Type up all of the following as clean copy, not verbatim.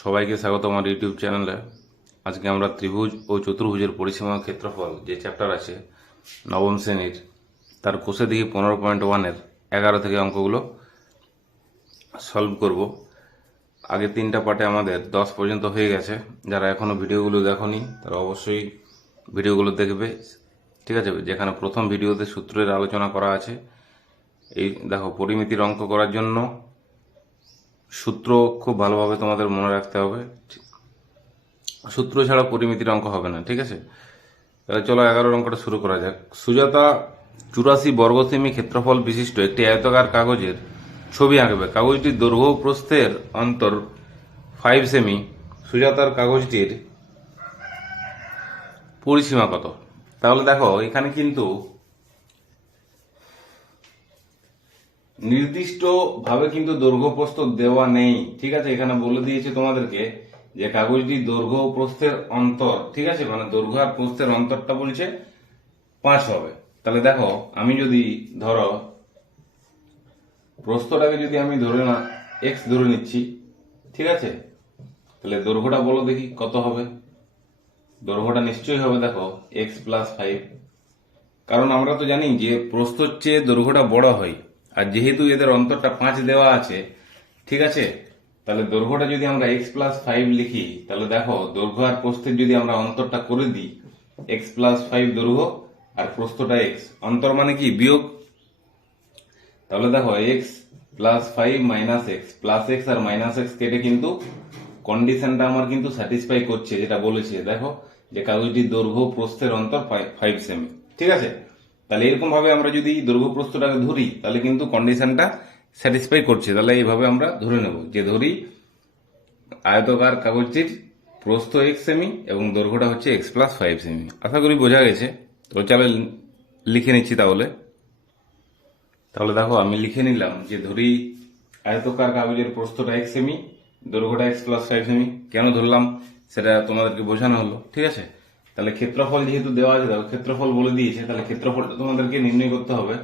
সবাইকে স্বাগত আমার ইউটিউব চ্যানেলে। আজকে আমরা ত্রিভুজ ও চতুর্ভুজের পরিসীমা ক্ষেত্রফল যে চ্যাপ্টার আছে নবম শ্রেণীর, তার কোষে দেখি 15.1-এর 11 থেকে অঙ্কগুলো সলভ করব। আগে 3টা পার্টে আমাদের 10 পর্যন্ত হয়ে গেছে। যারা এখনও ভিডিওগুলো দেখোনি তারা অবশ্যই ভিডিওগুলো দেখবে, ঠিক আছে? যেখানে প্রথম ভিডিওতে সূত্রের আলোচনা করা আছে। এই দেখো, পরিমিতির অঙ্ক করার জন্য সূত্র খুব ভালোভাবে তোমাদের মনে রাখতে হবে। সূত্র ছাড়া পরিমিতির অঙ্ক হবে না, ঠিক আছে? তাহলে চলো 11 অঙ্কটা শুরু করা যাক। সুজাতা 84 বর্গ সেমি ক্ষেত্রফল বিশিষ্ট একটি আয়তাকার কাগজের ছবি আঁকবে। কাগজটির দৈর্ঘ্য ও প্রস্থের অন্তর 5 সেমি। সুজাতার কাগজটির পরিসীমা কত? তাহলে দেখো, এখানে কিন্তু নির্দিষ্ট ভাবে কিন্তু দৈর্ঘ্য প্রস্থ দেওয়া নেই, ঠিক আছে? এখানে বলে দিয়েছে তোমাদেরকে যে কাগজটির দৈর্ঘ্য ও প্রস্থের অন্তর, ঠিক আছে, মানে দৈর্ঘ্য আর প্রস্থের অন্তরটা বলছে 5 হবে। তাহলে দেখো, আমি যদি ধরো প্রস্থটাকে যদি আমি ধরে না এক্স ধরে নিচ্ছি, ঠিক আছে, তাহলে দৈর্ঘ্যটা বলো দেখি কত হবে? দৈর্ঘ্যটা নিশ্চয়ই হবে দেখো x+5, কারণ আমরা তো জানি যে প্রস্থর চেয়ে দৈর্ঘ্যটা বড় হয়। আর যেহেতু এদের অন্তরটা 5 দেওয়া আছে, ঠিক আছে, তাহলে দৈর্ঘ্যটা যদি আমরা x+5 লিখি, তাহলে দেখো দৈর্ঘ্য আর প্রস্থের যদি আমরা অন্তরটা করে দিই x+5 দৈর্ঘ্য আর প্রস্থটা x, অন্তর মানে কি বিয়োগ। তাহলে দেখো x+5 - x প্লাস x আর মাইনাস x কেটে কিন্তু কন্ডিশনটা আমার কিন্তু স্যাটিসফাই করছে, যেটা বলেছে দেখো যে কাগজটির দৈর্ঘ্য প্রস্থের অন্তর 5 সেমি, ঠিক আছে? তাহলে এরকম ভাবে আমরা যদি দৈর্ঘ্য প্রস্থটাকে ধরি তাহলে কিন্তু কন্ডিশনটা স্যাটিসফাই করছে। তাহলে এইভাবে আমরা ধরে নেব যে ধরি আয়তকার কাগজটির প্রস্থ x সেমি এবং দৈর্ঘ্যটা হচ্ছে x+5 সেমি। আশা করি বোঝা গেছে। তো চলো লিখে নিচ্ছি তাহলে। দেখো, আমি লিখে নিলাম যে ধরি আয়তকার কাগজের প্রস্থটা x সেমি, দৈর্ঘ্যটা x+5 সেমি। কেন ধরলাম সেটা তোমাদেরকে বোঝানো হলো, ঠিক আছে? তাহলে ক্ষেত্রফল যেহেতু দেওয়া আছে, দেখো ক্ষেত্রফল বলে দিয়েছে, তাহলে ক্ষেত্রফলটা তোমাদেরকে নির্ণয় করতে হবে।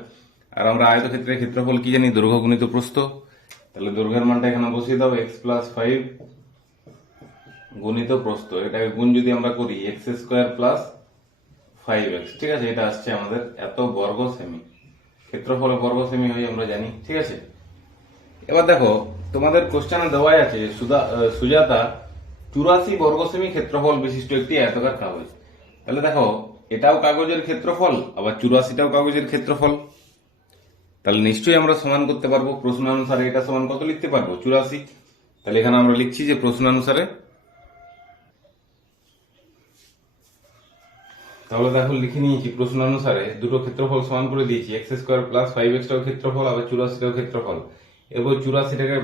আর আমরা আয়তক্ষেত্রের ক্ষেত্রফল কি জানি? দৈর্ঘ্য গুণিত প্রস্থ। তাহলে দৈর্ঘ্যের মানটা এখানে বসিয়ে দাও x+5 গুণিত প্রস্থ। এটাকে গুণ যদি আমরা করি x² + 5x, ঠিক আছে, এটা আসছে আমাদের এত বর্গ সেমি। ক্ষেত্রফল বর্গ সেমি হয় আমরা জানি, ঠিক আছে? এবার দেখো, তোমাদের কোশ্চেনে দেওয়া আছে সুজাতা 84 বর্গ সেমি ক্ষেত্রফল বিশিষ্ট একটি আয়তাকার কাগজ। তাহলে দেখো, এটাও কাগজের ক্ষেত্রফল, আবার 84টাও কাগজের ক্ষেত্রফল। তাহলে নিশ্চয়ই আমরা সমান করতে পারবো। প্রশ্ন অনুসারে এটা সমান কত লিখতে পারবো? 84। তাহলে এখানে আমরা লিখছি যে প্রশ্ন অনুসারে। তাহলে দেখো, লিখে নিয়েছি প্রশ্ন অনুসারে দুটো ক্ষেত্রফল সমান করে দিয়েছি। x² + 5x-টাও ক্ষেত্রফল, আবার 84টাও ক্ষেত্রফল। এরপর 84টাকে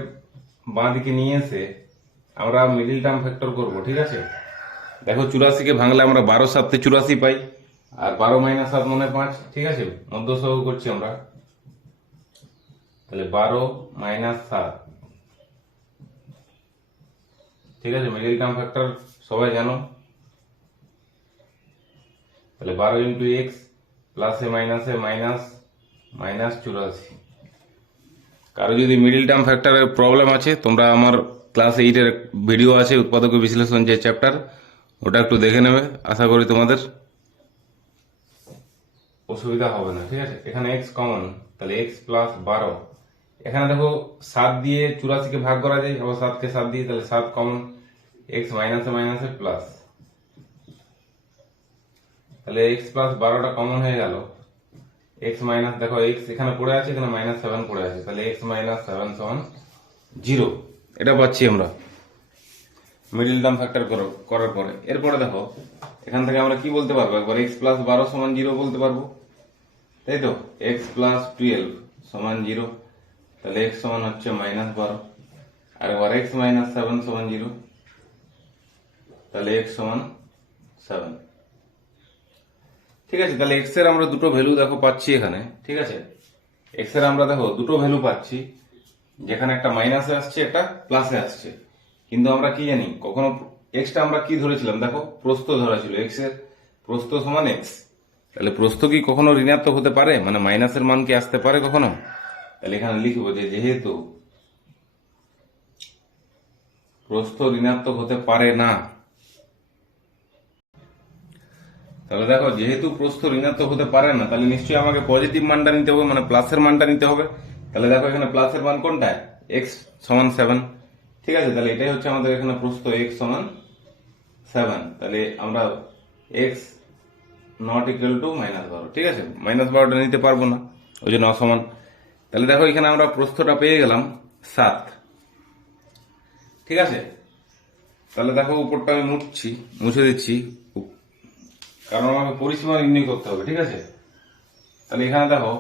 বাঁ দিকে নিয়ে এসে আমরা মিডিল টার্ম ফ্যাক্টর করব, ঠিক আছে? দেখো, 84কে ভাঙলে আমরা 12 7 84 পাই, আর 12 - 7 মানে 5, ঠিক আছে? মধ্য সহগ করছি আমরা। তাহলে 12 - 7, ঠিক আছে? মিডিল টার্ম ফ্যাক্টর সবাই জানো। তাহলে 12 × x প্লাসে মাইনাসে মাইনাস -84। কারো যদি মিডিল টার্ম ফ্যাক্টরের প্রবলেম আছে, তোমরা আমার ক্লাস 8-এর ভিডিও আছে উৎপাদক বিশ্লেষণ যে চ্যাপ্টার, ওটা একটু দেখে নেবে। আশা করি তোমাদের অসুবিধা হবে না, ঠিক আছে? এখানে x কমন, তাহলে x + 12। এখানে দেখো 7 দিয়ে 84কে ভাগ করা যায়, আবার 7কে 7 দিয়ে, তাহলে 7 কমন, x মাইনাসে মাইনাসে প্লাস। তাহলে x + 12টা কমন হয়ে গেল। x মাইনাস, দেখো x এখানে পড়ে আছে, এখানে -7 পড়ে আছে, তাহলে x - 7 = 0। এটা পাচ্ছি আমরা মিডিল টার্ম ফ্যাক্টর করার পরে। এরপরে দেখো, এখান থেকে আমরা কি বলতে পারবো? একবার x + 12 = 0 বলতে পারবো, তাই তো? x + 12 = 0, তাহলে x সমান হচ্ছে -12। আর একবার x - 7 = 0, তাহলে x সমান 7, ঠিক আছে? তাহলে x এর আমরা দুটো ভ্যালু দেখো পাচ্ছি এখানে, ঠিক আছে? x এর আমরা দেখো দুটো ভ্যালু পাচ্ছি, যেখানে একটা মাইনাসে আসছে, একটা প্লাসে আসছে। কিন্তু আমরা কি জানি, কখনো এক্সটা আমরা কি ধরেছিলাম? দেখো, প্রস্থ ধরা ছিল। x এর প্রস্থ সমান x, তাহলে প্রস্থ কি কখনো ঋণাত্মক হতে পারে? মানে মাইনাসের মান কি আসতে পারে কখনো? তাহলে এখানে লিখবো যে যেহেতু প্রস্থ ঋণাত্মক হতে পারে না। তাহলে দেখো, যেহেতু প্রস্থ ঋণাত্মক হতে পারে না, তাহলে নিশ্চয়ই আমাকে পজিটিভ মানটা নিতে হবে, মানে প্লাসের মানটা নিতে হবে। তাহলে দেখো, এখানে প্লাসের মান কোনটা? এক্স সমান 7। ঠিক আছে, তাহলে এটাই হচ্ছে আমাদের এখানে প্রস্থ, এক্স সমান 7। তাহলে আমরা এক্স নট ইকুয়াল টু -12। ঠিক আছে, -12টা নিতে পারবো না, ওই জন্য অসমান। তাহলে দেখো, এখানে আমরা প্রস্থটা পেয়ে গেলাম 7। ঠিক আছে, তাহলে দেখো উপরটা আমি মুছে দিচ্ছি, কারণ আমাকে পরিসীমা নির্ণয় করতে হবে। ঠিক আছে, তাহলে এখানে দেখো,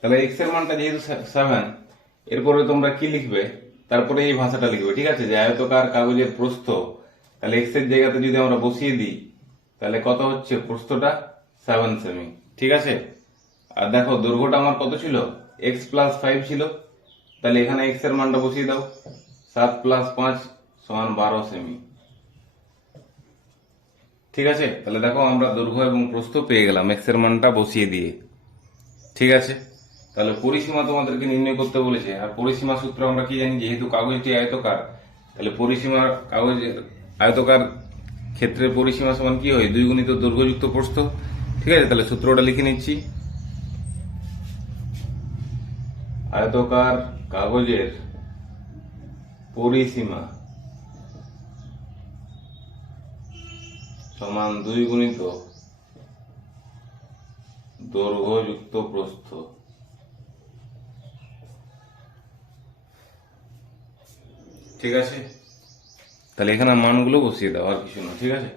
তাহলে এক্স এর মানটা যেহেতু 7, এরপরে তোমরা কি লিখবে? তারপরে এই ভাষাটা লিখবে। ঠিক আছে, যে আয়তকার কাগজের প্রস্থ, তাহলে এক্স এর জায়গাতে যদি আমরা বসিয়ে দিই, তাহলে কত হচ্ছে? প্রস্থটা 7 সেমি। ঠিক আছে, আর দেখো দৈর্ঘ্যটা আমার কত ছিল? এক্স প্লাস 5 ছিল। তাহলে এখানে এক্স এর মানটা বসিয়ে দাও, 7 প্লাস 5 সমান 12 সেমি। ঠিক আছে, তাহলে দেখো আমরা দৈর্ঘ্য এবং প্রস্থ পেয়ে গেলাম এক্স এর মানটা বসিয়ে দিয়ে। ঠিক আছে, তাহলে পরিসীমা তোমাদেরকে নির্ণয় করতে বলেছে। আর পরিসীমা সূত্র আমরা কি জানি? যেহেতু কাগজটি আয়তকার, তাহলে পরিসীমা কাগজের আয়তকার ক্ষেত্রে পরিসীমা সমান কি হয়? 2 গুণিত দৈর্ঘ্য যুক্ত প্রস্থ। ঠিক আছে, তাহলে সূত্রটা লিখে নিচ্ছি। আয়তকার কাগজের পরিসীমা সমান 2 গুণিত দৈর্ঘ্য যুক্ত প্রস্থ। ঠিক আছে, তাহলে এখানে মানগুলো বসিয়ে দাও, আর কিছু না। ঠিক আছে,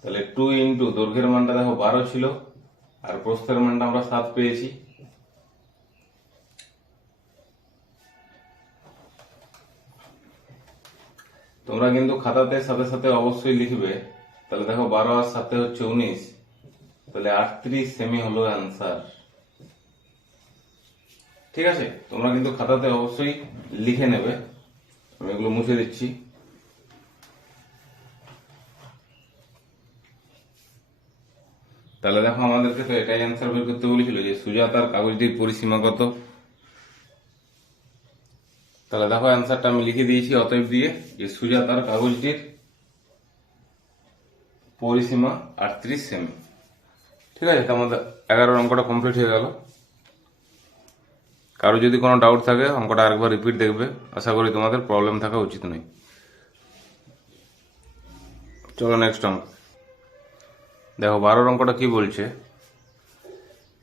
তাহলে 2 ইন্টু দৈর্ঘ্যের মানটা দেখো 12 ছিল, আর প্রস্থের মানটা আমরা 7 পেয়েছি। তোমরা কিন্তু খাতাতে সাথে সাথে অবশ্যই লিখবে। তাহলে দেখো 12 আর 7 হচ্ছে 19, তাহলে 38 সেমি হলো অ্যান্সার। ঠিক আছে, তোমরা কিন্তু খাতাতে অবশ্যই লিখে নেবে। আমি এগুলো মুছে দিচ্ছি। তাহলে দেখো, আমাদেরকে তো এটাই অ্যান্সার বের করতে বলেছিল, যে সুজাতার কাগজটির পরিসীমা কত। তাহলে দেখো, অ্যান্সারটা আমি লিখে দিয়েছি অতএব দিয়ে, যে সুজাতার কাগজটির পরিসীমা 38 সেমি। ঠিক আছে, তো আমাদের 11 অঙ্কটা কমপ্লিট হয়ে গেল। কারো যদি কোনো ডাউট থাকে, অঙ্কটা আরেকবার রিপিট দেখবে। আশা করি তোমাদের প্রবলেম থাকা উচিত নয়। চলো নেক্সট অঙ্ক দেখো। 12 অঙ্কটা কি বলছে?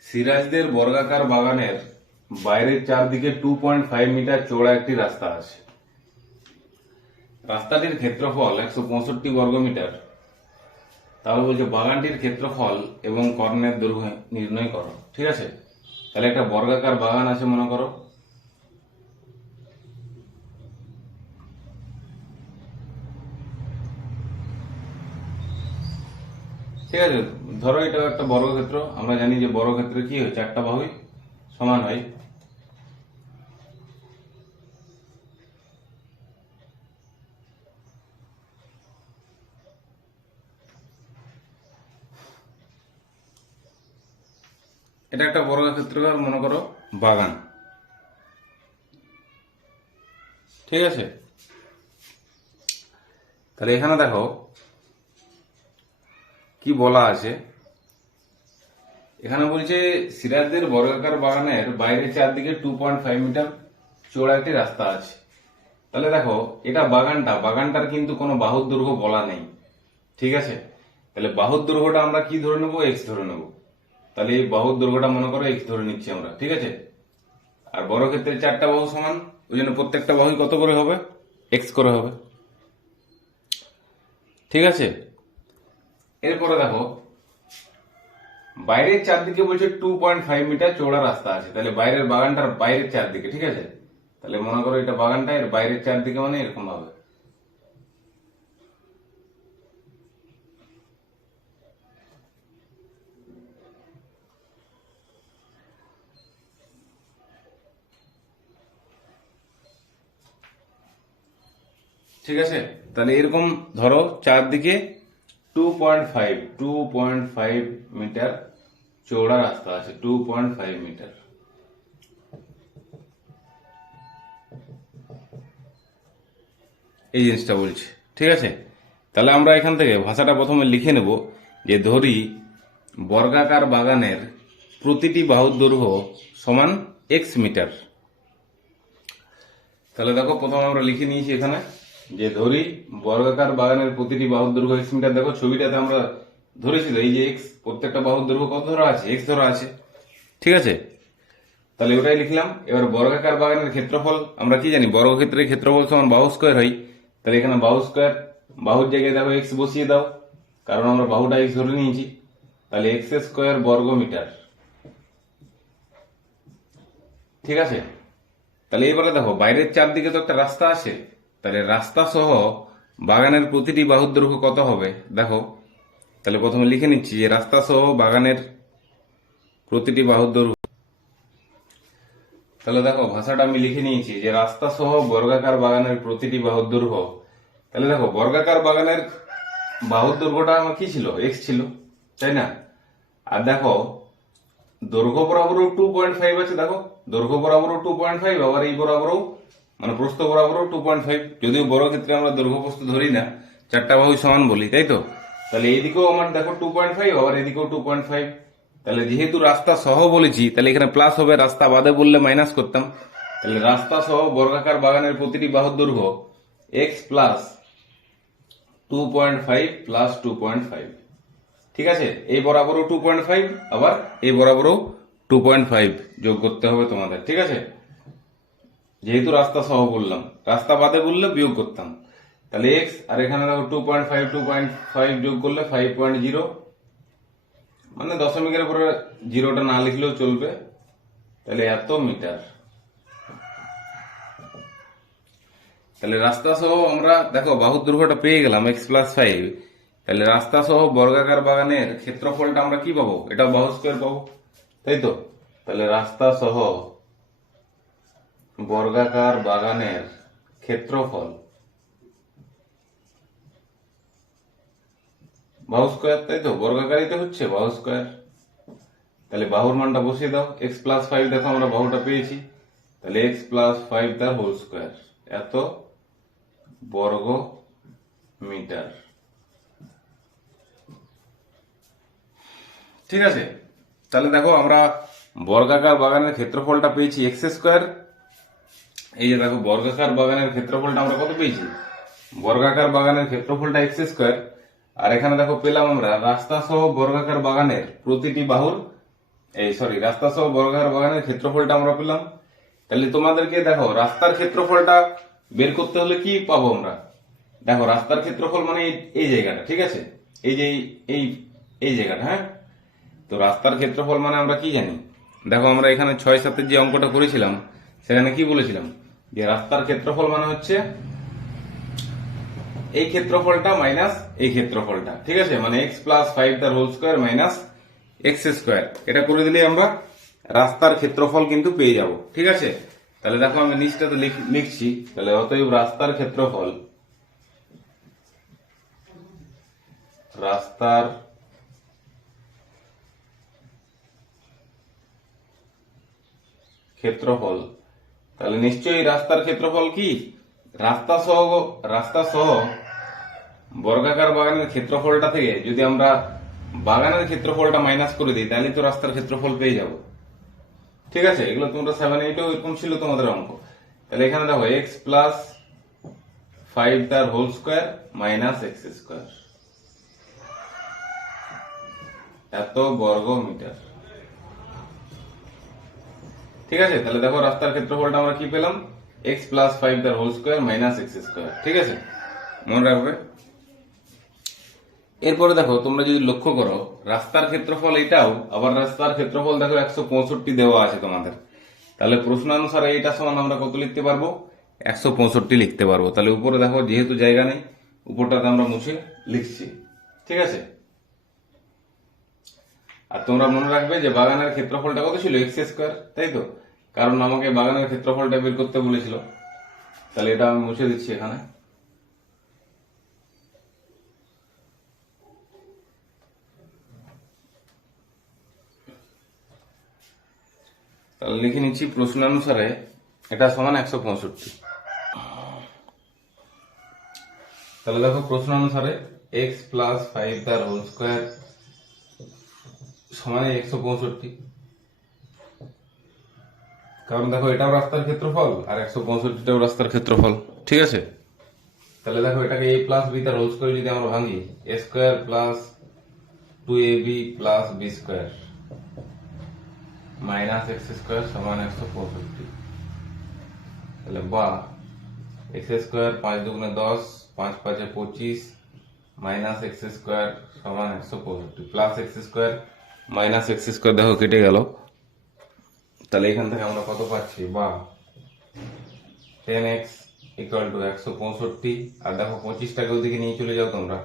সিরাজদের বর্গাকার বাগানের বাইরের চারদিকে 2.5 মিটার চওড়া একটি রাস্তা আছে। রাস্তাটির ক্ষেত্রফল 165 বর্গমিটার। তাহলে বলছে বাগানটির ক্ষেত্রফল এবং কর্ণের দৈর্ঘ্য নির্ণয় করো। ঠিক আছে, তাহলে একটা বর্গাকার বাগান আছে মনে করো। ঠিক আছে, ধরো এটা একটা বর্গক্ষেত্র। আমরা জানি যে বর্গক্ষেত্রে কি হয়? 4টা বাহুই সমান হয়। এটা একটা বর্গক্ষেত্রাকার মনে করো বাগান। ঠিক আছে, তাহলে এখানে দেখো কি বলা আছে। এখানে বলছে সিরাজদের বর্গাকার বাগানের বাইরের চারদিকে 2.5 মিটার চওড়া একটি রাস্তা আছে। তাহলে দেখো, এটা বাগানটার কিন্তু কোনো বাহুর দৈর্ঘ্য বলা নেই। ঠিক আছে, তাহলে বাহুর দৈর্ঘ্যটা আমরা কি ধরে নেবো? এক্স ধরে নেবো। তাহলে এই বাহুর দৈর্ঘ্যটা মনে করো এক্স ধরে নিচ্ছি আমরা। ঠিক আছে, আর বর্গক্ষেত্রে 4টা বাহু সমান, ওই জন্য প্রত্যেকটা বাহুই কত করে হবে? এক্স করে হবে। ঠিক আছে, এরপরে দেখো বাইরের চারদিকে বলছে 2.5 মিটার চওড়া রাস্তা আছে। তাহলে বাইরের বাগানটার বাইরের চারদিকে। ঠিক আছে, তাহলে মনে করো এটা বাগানটা, এর বাইরের চারদিকে মানে এরকম ভাবে। ঠিক আছে, তাহলে এরকম ধরো চারদিকে 2.5 মিটার চৌড়া রাস্তা আছে, 2.5 মিটার। এই জিনিসটা বলছি, ঠিক আছে। তাহলে আমরা এখান থেকে ভাষাটা প্রথমে লিখে নেব যে ধরি বর্গাকার বাগানের প্রতিটি বাহুর দৈর্ঘ্য সমান এক্স মিটার। তাহলে দেখো প্রথমে আমরা লিখে নিয়েছি এখানে যে ধরি বর্গাকার বাগানের প্রতিটি বাহুর দৈর্ঘ্য এক্স মিটার। দেখো ছবিটাতে আমরা ধরেছিল এই যে এক্স, প্রত্যেকটা বাহুর দৈর্ঘ্য কত ধরা আছে, এক্স ধরা আছে, ঠিক আছে। তাহলে ওটাই লিখলাম। এবার বর্গাকার বাগানের ক্ষেত্রফল আমরা কি জানি, বর্গক্ষেত্রের ক্ষেত্রফল সমান বাহু স্কয়ার হয়। তাহলে এখানে বাহু স্কয়ার, বাহুর জায়গায় দেখো এক্স বসিয়ে দাও, কারণ আমরা বাহুটা এক্স ধরে নিয়েছি। তাহলে এক্স স্কয়ার বর্গ মিটার, ঠিক আছে। তাহলে এবারে দেখো বাইরের চারদিকে তো একটা রাস্তা আছে, তাহলে রাস্তা সহ বাগানের প্রতিটি বাহুর দৈর্ঘ্য কত হবে দেখো। তাহলে প্রথমে লিখে নিচ্ছি যে রাস্তা সহ বাগানের প্রতিটি বাহুর দৈর্ঘ্য। তাহলে দেখো ভাষাটা আমি লিখে নিয়েছি যে রাস্তা সহ বর্গাকার বাগানের প্রতিটি বাহুর দৈর্ঘ্য। তাহলে দেখো বর্গাকার বাগানের বাহুর দৈর্ঘ্যটা আমার কি ছিল, এক্স ছিল, তাই না। আর দেখো দৈর্ঘ্য বরাবরও 2.5 আছে, দেখো দৈর্ঘ্য বরাবরও 2.5, আবার এই বরাবরও মানে প্রস্থ বরাবরও 2.5। যদিও বড় ক্ষেত্রে আমরা দৈর্ঘ্য প্রস্থ ধরি না, চারটা বাহু সমান বলি, তাই তো। তাহলে এইদিকেও আমার দেখো 2.5, আবার এদিকেও 2.5। তাহলে যেহেতু রাস্তা সহ বলেছি, তাহলে এখানে প্লাস হবে, রাস্তা বাদে বললে মাইনাস করতাম। তাহলে রাস্তা সহ বর্গাকার বাগানের প্রতিটি বাহুর দৈর্ঘ্য এক্স প্লাস 2.5 প্লাস 2.5, ঠিক আছে। এই বরাবরও 2.5, আবার এই বরাবরও 2.5 যোগ করতে হবে তোমাদের, ঠিক আছে। যেহেতু রাস্তা সহ বললাম, রাস্তা বাদে বললে বিয়োগ করতাম। তাহলে এক্স আর এখানে দেখো 2.5 যোগ করলে 5.0, মানে দশমিকের উপরে জিরোটা না লিখলেও চলবে। তাহলে এত মিটার। তাহলে রাস্তা সহ আমরা দেখো বাহুর দৈর্ঘ্যটা পেয়ে গেলাম এক্স প্লাস 5। তাহলে রাস্তা সহ বর্গাকার বাগানের ক্ষেত্রফলটা আমরা কি পাবো, এটা বাহু স্কয়ার পাবো, তাই তো। তাহলে রাস্তা সহ বর্গাকার বাগানের ক্ষেত্রফল বাহু স্কয়ার, তাই তো, বর্গাকারিতে হচ্ছে বাহু স্কয়ার। তাহলে বাহুর মানটা বসিয়ে দাও, এক্স প্লাস 5 দেখো আমরা বাহুটা পেয়েছি। তাহলে এক্স প্লাস 5 তার হোল স্কয়ার, এত বর্গ মিটার, ঠিক আছে। তাহলে দেখো আমরা বর্গাকার বাগানের ক্ষেত্রফলটা পেয়েছি এক্স স্কয়ার। এই যে দেখো বর্গাকার বাগানের ক্ষেত্রফলটা আমরা কত পেয়েছি, বর্গাকার বাগানের ক্ষেত্রফলটা এক্স স্কয়ার। আর এখানে দেখো পেলাম আমরা রাস্তা সহ বর্গাকার বাগানের প্রতিটি বাহুর রাস্তা সহ বর্গাকার বাগানের ক্ষেত্রফলটা আমরা পেলাম। তাহলে তোমাদেরকে দেখো রাস্তার ক্ষেত্রফলটা বের করতে হলে কি পাবো আমরা, দেখো রাস্তার ক্ষেত্রফল মানে এই জায়গাটা, ঠিক আছে, এই যে এই জায়গাটা, হ্যাঁ। তো রাস্তার ক্ষেত্রফল মানে আমরা কি জানি, দেখো আমরা এখানে 6-7 যে অঙ্কটা করেছিলাম সেখানে কি বলেছিলাম যে রাস্তার ক্ষেত্রফল মানে হচ্ছে এই ক্ষেত্রফলটা মাইনাস এই ক্ষেত্রফলটা, ঠিক আছে, মানে এক্স প্লাস 5 তার whole square minus x square. এটা করে দিলে আমরা রাস্তার ক্ষেত্রফল কিন্তু পেয়ে যাব, ঠিক আছে। তাহলে দেখো আমি নিচটাতে লিখছি, তাহলে অতএব রাস্তার ক্ষেত্রফল তাহলে নিশ্চয়ই রাস্তার ক্ষেত্রফল কি, রাস্তা সহ বর্গাকার বাগানের ক্ষেত্রফলটা থেকে যদি আমরা বাগানের ক্ষেত্রফলটা মাইনাস করে দিই, তাহলে তো রাস্তার ক্ষেত্রফল পেয়ে যাব, ঠিক আছে। এগুলো তোমরা 7-8 এরকম ছিল তোমাদের অঙ্ক। তাহলে এখানে দেখো এক্স প্লাস 5 তার whole square minus x square, এত বর্গ মিটার, ঠিক আছে। তাহলে দেখো রাস্তার ক্ষেত্রফলটা আমরা কি পেলাম, এক্স প্লাস 5 তার whole square minus x square, ঠিক আছে, মনে রাখবে। এরপরে দেখো তোমরা যদি লক্ষ্য করো রাস্তার ক্ষেত্রফল এটাও, আবার রাস্তার ক্ষেত্রফল দেখো 165 দেওয়া আছে তোমাদের। তাহলে প্রশ্নানুসারে এটা সমান আমরা কত লিখতে পারবো, 165 লিখতে পারবো। তাহলে উপরে দেখো যেহেতু জায়গা নেই, উপরটাতে আমরা মুছে লিখছি, ঠিক আছে। আর তোমরা মনে রাখবে যে বাগানের ক্ষেত্রফলটা কত ছিল, এক্স স্কয়ার, তাই তো, কারণ আমাকে বাগানের ক্ষেত্রফলটা বের করতে বলেছিল। তাহলে এটা আমি মুছে দিচ্ছি এখানে, তাহলে লিখে নিচ্ছি প্রশ্নানুসারে এটা সমান 165। তাহলে দেখো প্রশ্নানুসারে এক্স প্লাস 5 তার হোল স্কোয়ার সমান 165। কারণ দেখো এটাও রাস্তার ক্ষেত্রফল আর 165টাও রাস্তার ক্ষেত্রফল, ঠিক আছে। তাহলে দেখো এটাকে a প্লাস বি তার হোল স্কোয়ার যদি আমরা ভাঙি, a square plus 2ab plus b square minus x square সমান 165। তাহলে বা এক্স স্কোয়ার 5 দুগুণে 10, 5 5 25 মাইনাস এক্স স্কোয়ার সমান 165 plus x square minus x square দেখো কেটে গেল। তাহলে এখান থেকে আমরা কত পাচ্ছি, বা 10x ইকুয়াল টু 165। আর দেখো 25টাকে ওদিকে নিয়ে চলে যাও তোমরা,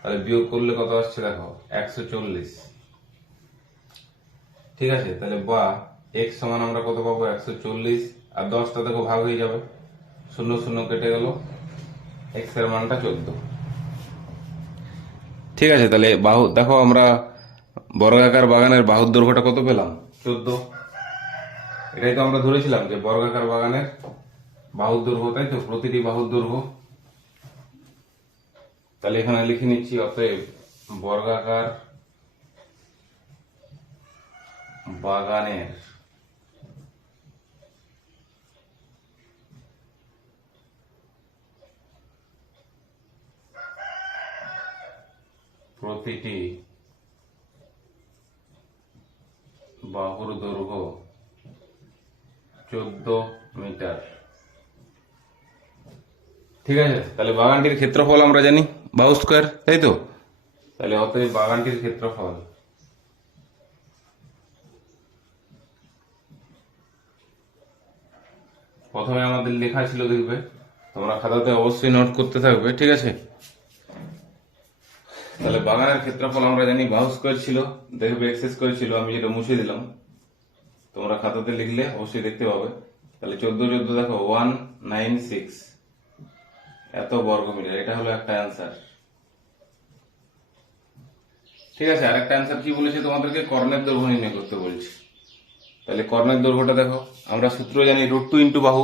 তাহলে বিয়োগ করলে কত আসছে দেখো 140, ঠিক আছে। তাহলে বা x সমান আমরা কত পাবো 140, আর 10টা দেখো ভাগ হয়ে যাবে, 0 0 কেটে গেল, x এর মানটা 14, ঠিক আছে। তাহলে বাহু দেখো আমরা বর্গাকার বাগানের বাহুর দৈর্ঘ্যটা কত পেলাম, 14। এটাই তো আমরা ধরেছিলাম যে বর্গাকার বাগানের বাহুর দৈর্ঘ্য, তাই তো, প্রতিটি বাহুর দৈর্ঘ্য। তাহলে এখানে লিখে নিচ্ছি অতএব বর্গাকার বাগানের প্রতিটি বাহুর দৈর্ঘ্য 14 মিটার, ঠিক আছে। তাহলে বাগানটির ক্ষেত্রফল আমরা জানি বাহু স্কোয়ার, তাই তো। তাহলে অতএব বাগানটির ক্ষেত্রফল প্রথমে আমাদের লেখা ছিল, দেখবে তোমরা খাতাতে অবশ্যই নোট করতে থাকবে, ঠিক আছে। তাহলে বাগানের ক্ষেত্রফল আমরা জানি বাহু স্কোয়ার ছিল, দেখবে এক্স স্কোয়ার ছিল, আমি যেটা মুছে দিলাম, তোমরা খাতাতে লিখলে অবশ্যই দেখতে পাবে। তাহলে 14 14 দেখো 196 এত বর্গ মিটার, এটা হলো একটা অ্যান্সার, ঠিক আছে। আরেকটা অ্যান্সার কি বলেছে তোমাদেরকে, কর্ণের দৈর্ঘ্য নির্ণয় করতে বলছে। তাহলে কর্ণের দৈর্ঘ্যটা দেখো, আমরা সূত্র জানি √2 ইন্টু বাহু,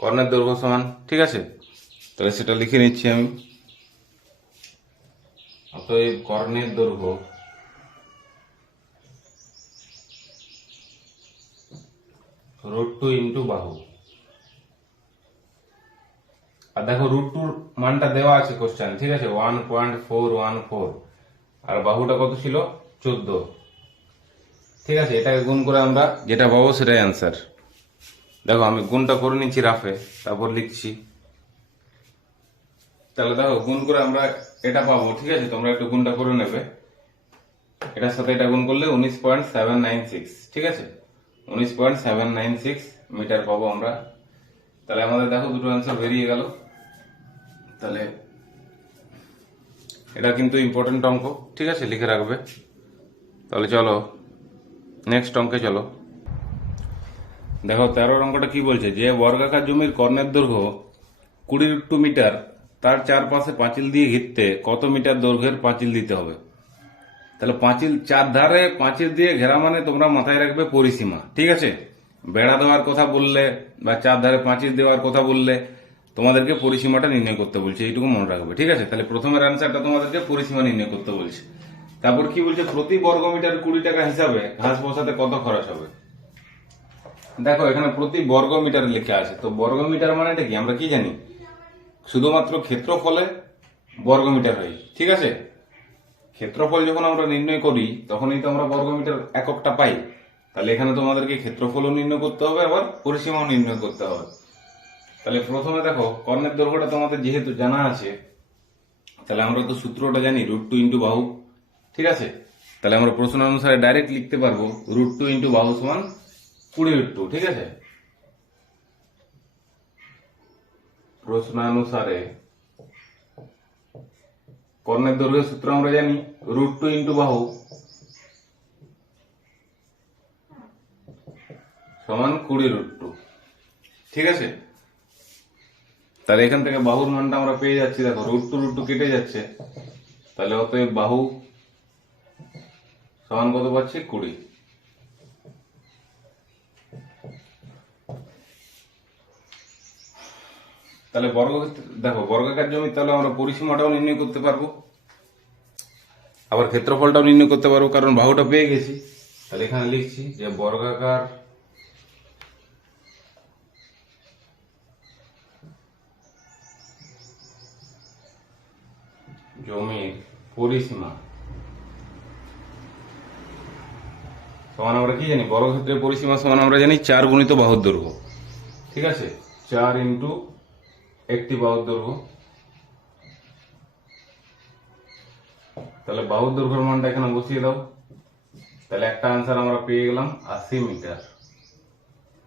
কর্ণের দৈর্ঘ্য সমান, ঠিক আছে। তাহলে সেটা লিখে নিচ্ছি আমি, অতএব কর্ণের দৈর্ঘ্য √2 ইন্টু বাহু। আর দেখো √2 মানটা দেওয়া আছে কোশ্চেন, ঠিক আছে, 1.414, আর বাহুটা কত ছিল 14, ঠিক আছে। এটাকে গুণ করে আমরা যেটা পাবো সেটাই অ্যান্সার। দেখো আমি গুণটা করে নিচ্ছি রাফে, তারপর লিখছি। তাহলে দেখো গুণ করে আমরা এটা পাবো, ঠিক আছে, তোমরা একটু গুণটা করে নেবে। এটার সাথে এটা গুণ করলে 19.796, ঠিক আছে, 19.796 মিটার পাবো আমরা। তাহলে আমাদের দেখো দুটো অ্যান্সার বেরিয়ে গেল। তাহলে এটা কিন্তু ইম্পর্টেন্ট অঙ্ক, ঠিক আছে, লিখে রাখবে। তাহলে চলো নেক্সট অঙ্কে চলো। দেখো 13 অঙ্কটা কি বলছে, যে বর্গাকার জমির কর্ণের দৈর্ঘ্য 20 মিটার, তার চারপাশে পাঁচিল দিয়ে ঘিরতে কত মিটার দৈর্ঘ্যের পাঁচিল দিতে হবে। তাহলে পাঁচিল চারধারে পাঁচিল দিয়ে ঘেরা মানে তোমরা মাথায় রাখবে পরিসীমা, ঠিক আছে। বেড়া দেওয়ার কথা বললে বা চারধারে পাঁচিল দেওয়ার কথা বললে তোমাদেরকে পরিসীমাটা নির্ণয় করতে বলছে, এইটুকু মনে রাখবে, ঠিক আছে। তাহলে প্রথমের অ্যান্সারটা তোমাদেরকে পরিসীমা নির্ণয় করতে বলছে। তারপর কি বলছে, প্রতি বর্গমিটার 20 টাকা হিসাবে ঘাস বসাতে কত খরচ হবে। দেখো এখানে প্রতি বর্গমিটার লেখা আছে, তো বর্গমিটার মানেটা কি আমরা কি জানি, শুধুমাত্র ক্ষেত্রফলে বর্গমিটার হয়, ঠিক আছে। ক্ষেত্রফল যখন আমরা নির্ণয় করি তখনই তো আমরা বর্গমিটার এককটা পাই। তাহলে এখানে তোমাদেরকে ক্ষেত্রফলও নির্ণয় করতে হবে, আবার পরিসীমাও নির্ণয় করতে হবে। তাহলে প্রথমে দেখো কর্ণের দৈর্ঘ্যটা তোমাদের যেহেতু জানা আছে, তাহলে আমরা তো সূত্রটা জানি √2 ইন্টু বাহু, ঠিক আছে। তাহলে আমরা প্রশ্ন অনুসারে ডাইরেক্ট লিখতে পারবো √2 ইন্টু বাহু সমান 20√2, ঠিক আছে। প্রশ্নানুসারে কর্ণের দৈর্ঘ্যের সূত্র আমরা জানি √2 ইন্টু বাহু সমান 20√2, ঠিক আছে। তাহলে এখান থেকে বাহুর মানটা আমরা পেয়ে যাচ্ছি, দেখো √2 কেটে যাচ্ছে, তাহলে অতএব বাহু সমান কত পাচ্ছি 20। তাহলে দেখো বর্গাকার জমি তাহলে আমরা পরিসীমাটাও নির্ণয় করতে পারবো, আবার ক্ষেত্রফলটাও নির্ণয় করতে পারবো, কারণ বাহুটা পেয়ে গেছি। তাহলে এখানে লিখছি যে বর্গাকার জমির পরিসীমা সমান আমরা কি জানি, বর্গক্ষেত্রের পরিসীমা সমান আমরা জানি 4 গুণিত বাহুর দৈর্ঘ্য। ঠিক আছে, 4 ইন্টু একটি বাহুর দৈর্ঘ্য। তাহলে বাহুর দৈর্ঘ্যের মানটা এখানে বসিয়ে দাও। তাহলে একটা আনসার আমরা পেয়ে গেলাম 80 মিটার।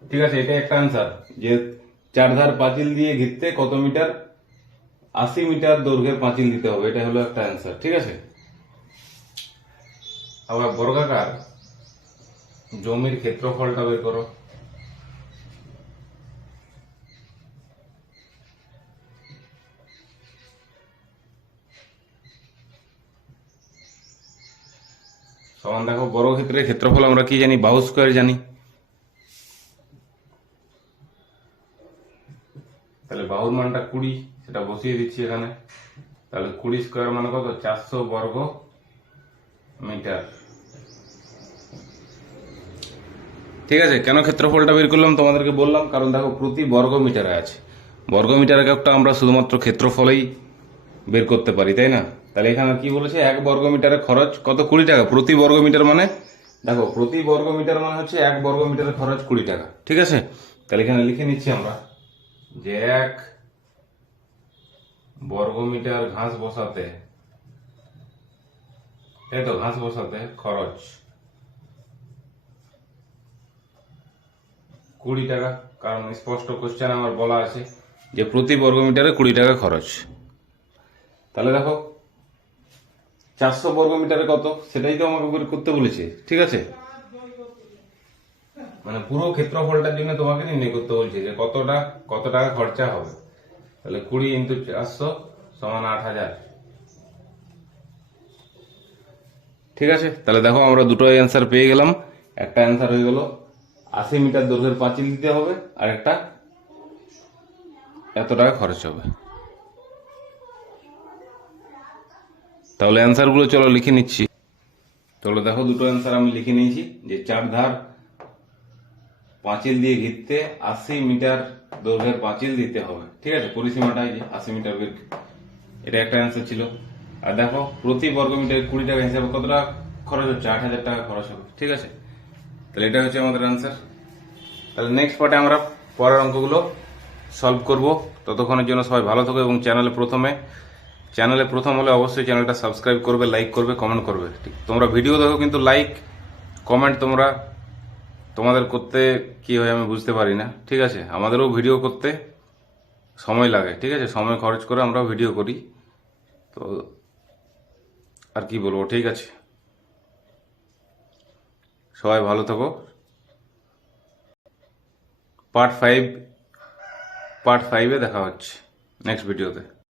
ঠিক আছে, এটা একটা আনসার যে 4 ধার পাঁচিল দিয়ে ঘিরতে কত মিটার, 80 মিটার দৈর্ঘ্যের পাঁচিল দিতে হবে, এটা হলো একটা আনসার। ঠিক আছে, আবার বর্গাকার জমির ক্ষেত্রফলটা বের করো। সমান দেখো বর্গক্ষেত্রের ক্ষেত্রফল আমরা কি জানি, বাহু স্কয়ার জানি। তাহলে বাহুর মানটা 20, সেটা বসিয়ে দিচ্ছি এখানে। তাহলে 20 স্কয়ার মানে কত, 400 বর্গ মিটার। ঠিক আছে, কেন ক্ষেত্রফলটা বের করলাম তোমাদেরকে বললাম, কারণ দেখো প্রতি বর্গ মিটারে আছে, বর্গ মিটার এককটা আমরা শুধুমাত্র ক্ষেত্রফলেই বের করতে পারি, তাই না? তাহলে এখানে কি বলেছে, 1 বর্গ মিটারের খরচ কত, 20 টাকা প্রতি বর্গ মিটার। মানে দেখো প্রতি বর্গ মিটার মানে হচ্ছে 1 বর্গ মিটারের খরচ 20 টাকা। ঠিক আছে, তাহলে এখানে লিখে নিচ্ছি আমরা যে 1 বর্গ মিটার ঘাস বসাতে, এই তো ঘাস বসাতে খরচ 20 টাকা, কারণ স্পষ্ট কোশ্চেন আমার বলা আছে যে প্রতি বর্গ মিটারে 20 টাকা খরচ। তাহলে দেখো 400 বর্গ মিটারে কত, সেটাই তো আমাকে বের করতে বলেছে। ঠিক আছে, মানে পুরো ক্ষেত্রফলটার জন্য তোমাকে নির্ণয় করতে বলছে যে কত টাকা খরচা হবে। তাহলে 20 ইন্টু 400 সমান 8000। ঠিক আছে, তাহলে দেখো আমরা দুটো অ্যান্সার পেয়ে গেলাম। একটা অ্যান্সার হয়ে গেল 80 মিটার দৈর্ঘ্যের পাঁচিল দিতে হবে, আর একটা এত টাকা খরচ হবে। তাহলে অ্যান্সারগুলো চলো লিখে নিচ্ছি। তাহলে দেখো দুটো অ্যান্সার আমি লিখে নিয়েছি যে 4 ধার পাঁচিল দিয়ে ঘিরতে 80 মিটার দৈর্ঘ্যের পাঁচিল দিতে হবে। ঠিক আছে, পরিসীমাটাই যে 80 মিটার বের, এটা একটা অ্যান্সার ছিল। আর দেখো প্রতি বর্গ মিটার 20 টাকা হিসাবে কত টাকা খরচ হচ্ছে, 8000 টাকা খরচ হবে। ঠিক আছে, তাহলে এটা হচ্ছে আমাদের অ্যান্সার। তাহলে নেক্সট পার্টে আমরা পরের অঙ্কগুলো সলভ করব। ততক্ষণের জন্য সবাই ভালো থাকো, এবং চ্যানেলে প্রথম হলে অবশ্যই চ্যানেলটা সাবস্ক্রাইব করবে, লাইক করবে, কমেন্ট করবে। ঠিক, তোমরা ভিডিও দেখো কিন্তু লাইক কমেন্ট তোমাদের করতে কি হয় আমি বুঝতে পারি না। ঠিক আছে, আমাদেরও ভিডিও করতে সময় লাগে। ঠিক আছে, সময় খরচ করে আমরাও ভিডিও করি, তো আর কি বলবো। ঠিক আছে, সবাই ভালো থাকো। পার্ট 5 দেখা হচ্ছে নেক্সট ভিডিওতে।